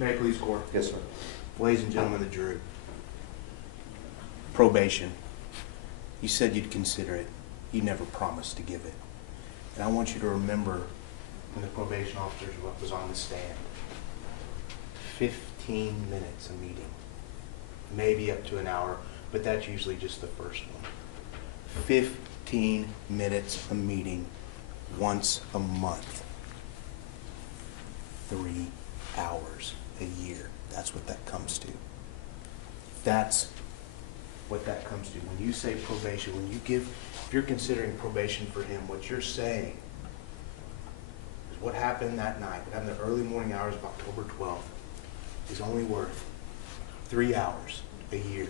May I please, Court? Yes, sir. Ladies and gentlemen of the jury, probation. You said you'd consider it. You never promised to give it. And I want you to remember when the probation officer was on the stand. 15 minutes a meeting. Maybe up to an hour, but that's usually just the first one. 15 minutes a meeting once a month. 3 hours a year. That's what that comes to. That's what that comes to. When you say probation, if you're considering probation for him, what you're saying is what happened that night, what happened in the early morning hours of October 12th, is only worth 3 hours a year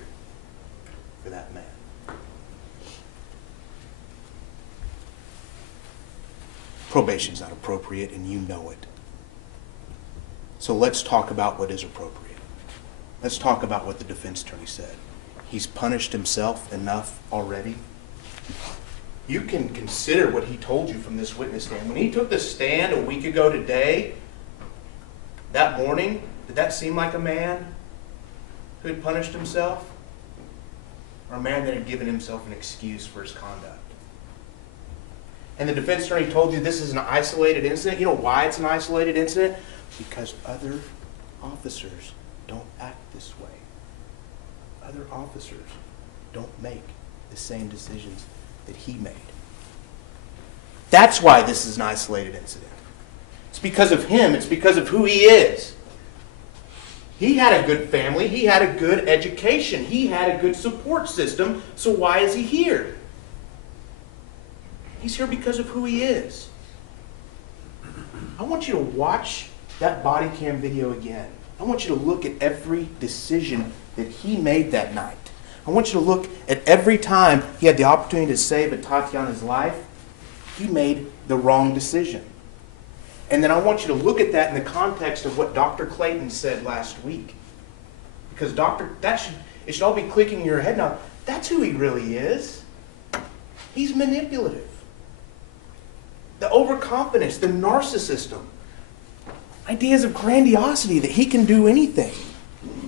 for that man. Probation's not appropriate, and you know it. So let's talk about what is appropriate. Let's talk about what the defense attorney said. He's punished himself enough already. You can consider what he told you from this witness stand. When he took the stand a week ago today, that morning, did that seem like a man who had punished himself? Or a man that had given himself an excuse for his conduct? And the defense attorney told you this is an isolated incident. You know why it's an isolated incident? Because other officers don't act this way. Other officers don't make the same decisions that he made. That's why this is an isolated incident. It's because of him. It's because of who he is. He had a good family. He had a good education. He had a good support system. So why is he here? He's here because of who he is. I want you to watch that body cam video again. I want you to look at every decision that he made that night. I want you to look at every time he had the opportunity to save Atatiana's life, he made the wrong decision. And then I want you to look at that in the context of what Dr. Clayton said last week. Because it should all be clicking in your head now. That's who he really is. He's manipulative. The overconfidence, the narcissism. Ideas of grandiosity that he can do anything.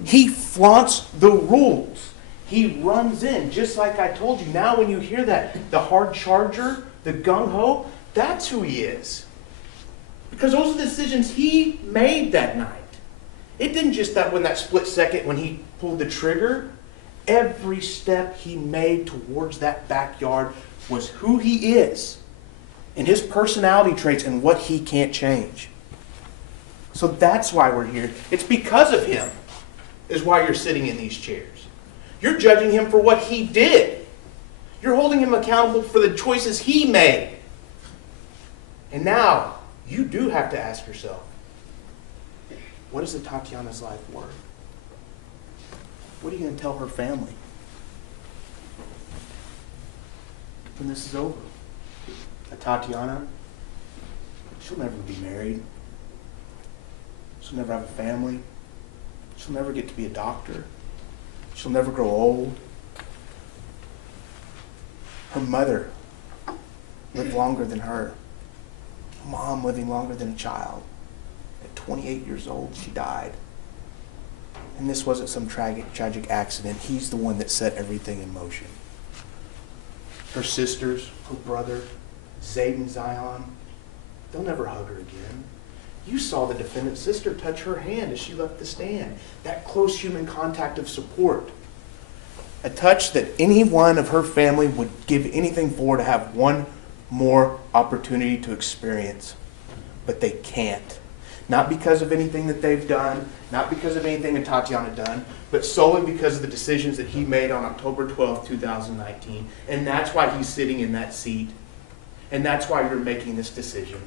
He flaunts the rules. He runs in, just like I told you. Now when you hear that, the hard charger, the gung-ho, that's who he is. Because those are the decisions he made that night. It didn't just when that split second when he pulled the trigger. Every step he made towards that backyard was who he is. And his personality traits and what he can't change. So that's why we're here. It's because of him is why you're sitting in these chairs. You're judging him for what he did. You're holding him accountable for the choices he made. And now, you do have to ask yourself, what is Atatiana's life worth? What are you going to tell her family when this is over? Atatiana, she'll never be married. She'll never have a family. She'll never get to be a doctor. She'll never grow old. Her mother lived longer than her. Mom living longer than a child. At 28 years old, she died. And this wasn't some tragic accident. He's the one that set everything in motion. Her sisters, her brother, Zayd and Zion, they'll never hug her again. You saw the defendant's sister touch her hand as she left the stand. That close human contact of support. A touch that any one of her family would give anything for to have one more opportunity to experience. But they can't. Not because of anything that they've done, not because of anything that Tatiana done, but solely because of the decisions that he made on October 12, 2019. And that's why he's sitting in that seat. And that's why you're making this decision.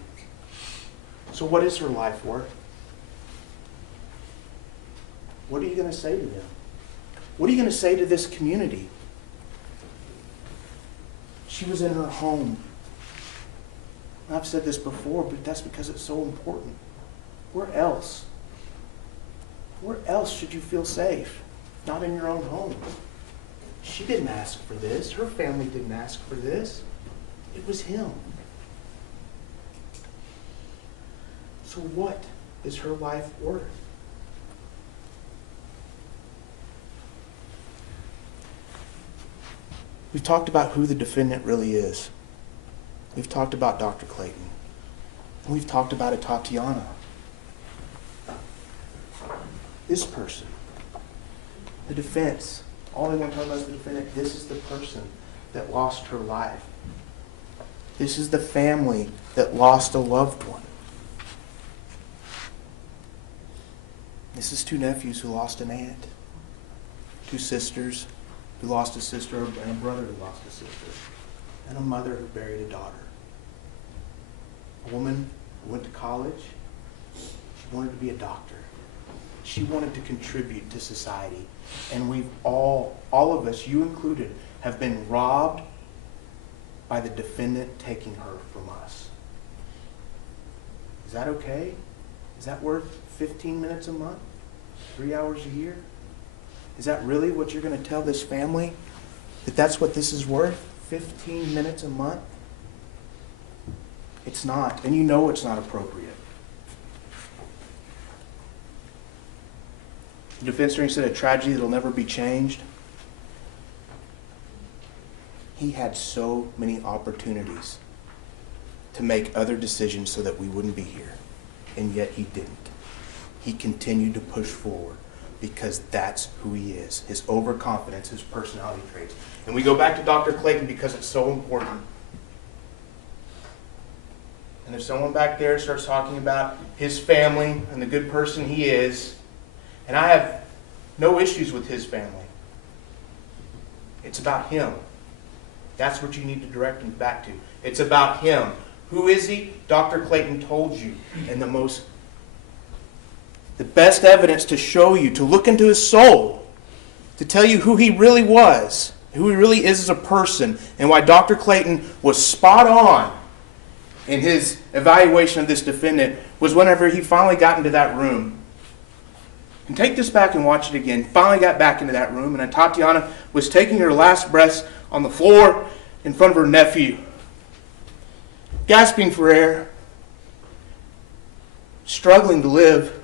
So what is her life worth? What are you going to say to them? What are you going to say to this community? She was in her home. I've said this before, but that's because it's so important. Where else? Where else should you feel safe? Not in your own home. She didn't ask for this. Her family didn't ask for this. It was him. So what is her life worth? We've talked about who the defendant really is. We've talked about Dr. Clayton. And we've talked about Atatiana. This person, the defense, all they want to talk about is the defendant. This is the person that lost her life. This is the family that lost a loved one. This is two nephews who lost an aunt, two sisters who lost a sister, and a brother who lost a sister, and a mother who buried a daughter. A woman who went to college. She wanted to be a doctor. She wanted to contribute to society. And we've all of us, you included, have been robbed by the defendant taking her from us. Is that okay? Is that worth 15 minutes a month? 3 hours a year? Is that really what you're going to tell this family? That that's what this is worth? 15 minutes a month? It's not. And you know it's not appropriate. The defense attorney said a tragedy that will never be changed. He had so many opportunities to make other decisions so that we wouldn't be here. And yet he didn't. He continued to push forward because that's who he is. His overconfidence, his personality traits. And we go back to Dr. Clayton because it's so important. And if someone back there starts talking about his family and the good person he is, and I have no issues with his family. It's about him. That's what you need to direct him back to. It's about him. Who is he? Dr. Clayton told you. And the best evidence to show you, to look into his soul, to tell you who he really was, who he really is as a person, and why Dr. Clayton was spot on in his evaluation of this defendant, was whenever he finally got into that room. And take this back and watch it again. Finally got back into that room, and Atatiana was taking her last breaths on the floor in front of her nephew, gasping for air, struggling to live,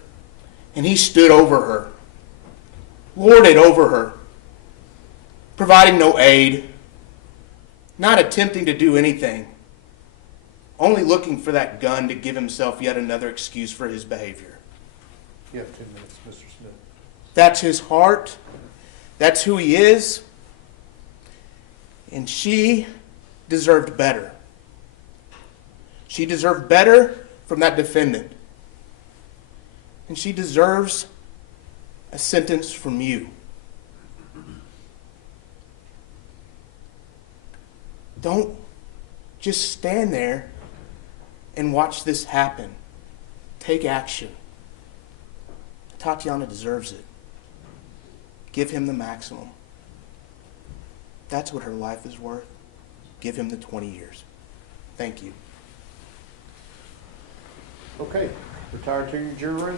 and he stood over her, lorded over her, providing no aid, not attempting to do anything, only looking for that gun to give himself yet another excuse for his behavior. You have 10 minutes, Mr. Smith. That's his heart. That's who he is. And she deserved better. She deserved better from that defendant. And she deserves a sentence from you. Don't just stand there and watch this happen. Take action. Atatiana deserves it. Give him the maximum. That's what her life is worth. Give him the 20 years. Thank you. Okay, retired to your jury room.